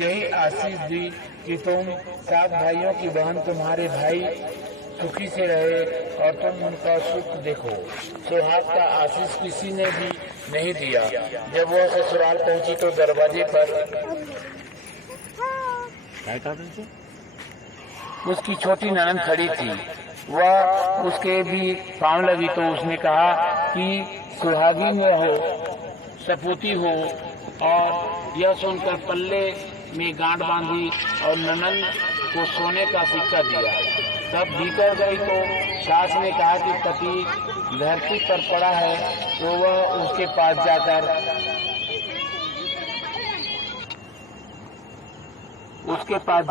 यही आशीष दी कि तुम 7 भाइयों की बहन तुम्हारे भाई सुखी से रहे और तुम उनका सुख देखो। सुहाग का आशीष किसी ने भी नहीं दिया। जब वह ससुराल पहुंची तो दरवाजे पर उसकी छोटी ननद खड़ी थी। वह उसके भी पांव लगी तो उसने कहा कि सुहागिन हो, सपूती हो, और यह सुनकर पल्ले में गांठ बांधी और ननद को सोने का सिक्का दिया। तब भीतर गई तो सास ने कहा कि पति धरती पर पड़ा है, तो वह उसके पास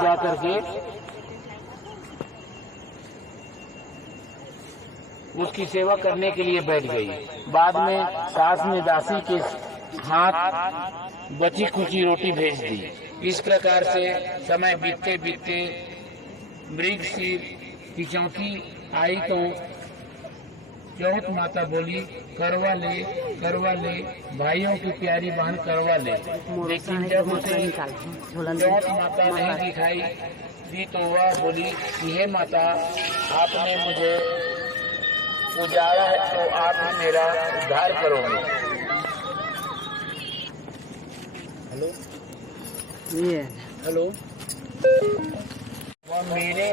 जाकर के उसकी सेवा करने के लिए बैठ गई। बाद में सास ने दासी के हाथ बची कुची रोटी भेज दी। इस प्रकार से समय बीतते बीतते मृगशीर की चौथी आई तो चौथ माता बोली, करवा ले भाइयों की प्यारी बहन करवा ले। लेकिन जब उसे चौथ माता नहीं दिखाई दी तो वह बोली कि हे माता, आपने मुझे उजाड़ा है तो आप ही मेरा उद्धार करोगे। हेलो, वह मेरे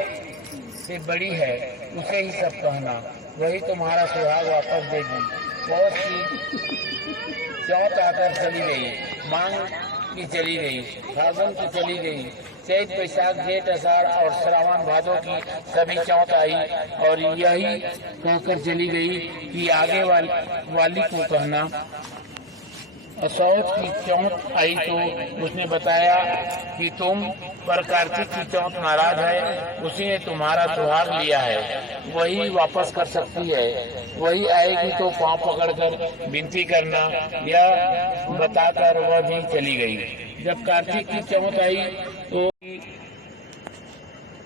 से बड़ी है, उसे ही सब कहना, वही तुम्हारा सुहाग वापस देगी। बहुत सी चौथ आकर चली गई, मांग की चली गई, फागुन की चली गई, चैत बैसाख जेठ आषाढ़ और श्रावण भादों की सभी चौथ आई और यही कहकर चली गई कि आगे वाली को कहना। असौत की चौथ आई तो उसने बताया कि तुम पर कार्तिक की चौथ नाराज है, उसी ने तुम्हारा सुहाग लिया है, वही वापस कर सकती है। वही आएगी तो पांव पकड़कर विनती करना, यह बताकर वह भी चली गई। जब कार्तिक की चौथ आई तो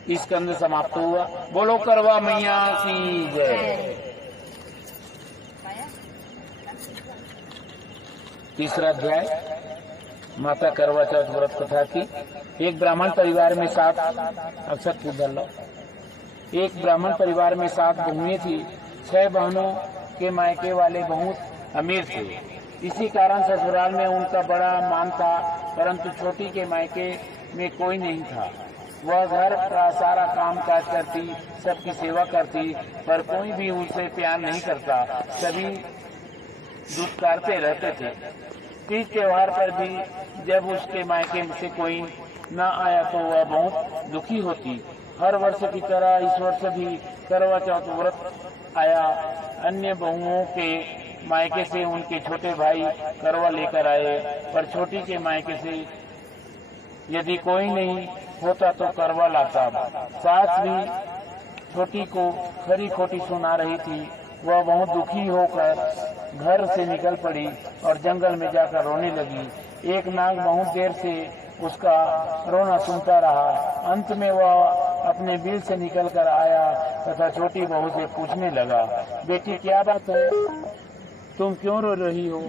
इस स्कंद समाप्त हुआ। बोलो करवा मैया की जय। तीसरा अध्याय माता करवा चौथ व्रत कथा की। एक ब्राह्मण परिवार में 7 बहुएं थी। 6 बहनों के मायके वाले बहुत अमीर थे। इसी कारण ससुराल में उनका बड़ा मान था, परंतु छोटी के मायके में कोई नहीं था। वह घर का सारा काम काज करती, सबकी सेवा करती, पर कोई भी उनसे प्यार नहीं करता। सभी दुष्कारते रहते थे। तीज त्योहार पर भी जब उसके मायके से कोई न आया तो वह बहुत दुखी होती। हर वर्ष की तरह इस वर्ष भी करवा चौथ व्रत आया। अन्य बहुओं के मायके से उनके छोटे भाई करवा लेकर आए, पर छोटी के मायके से यदि कोई नहीं होता तो करवा लाता। सास भी छोटी को खरी खोटी सुना रही थी। वह बहुत दुखी होकर घर से निकल पड़ी और जंगल में जाकर रोने लगी। एक नाग बहुत देर से उसका रोना सुनता रहा। अंत में वह अपने बिल से निकलकर आया तथा छोटी बहू से पूछने लगा, बेटी क्या बात है, तुम क्यों रो रही हो?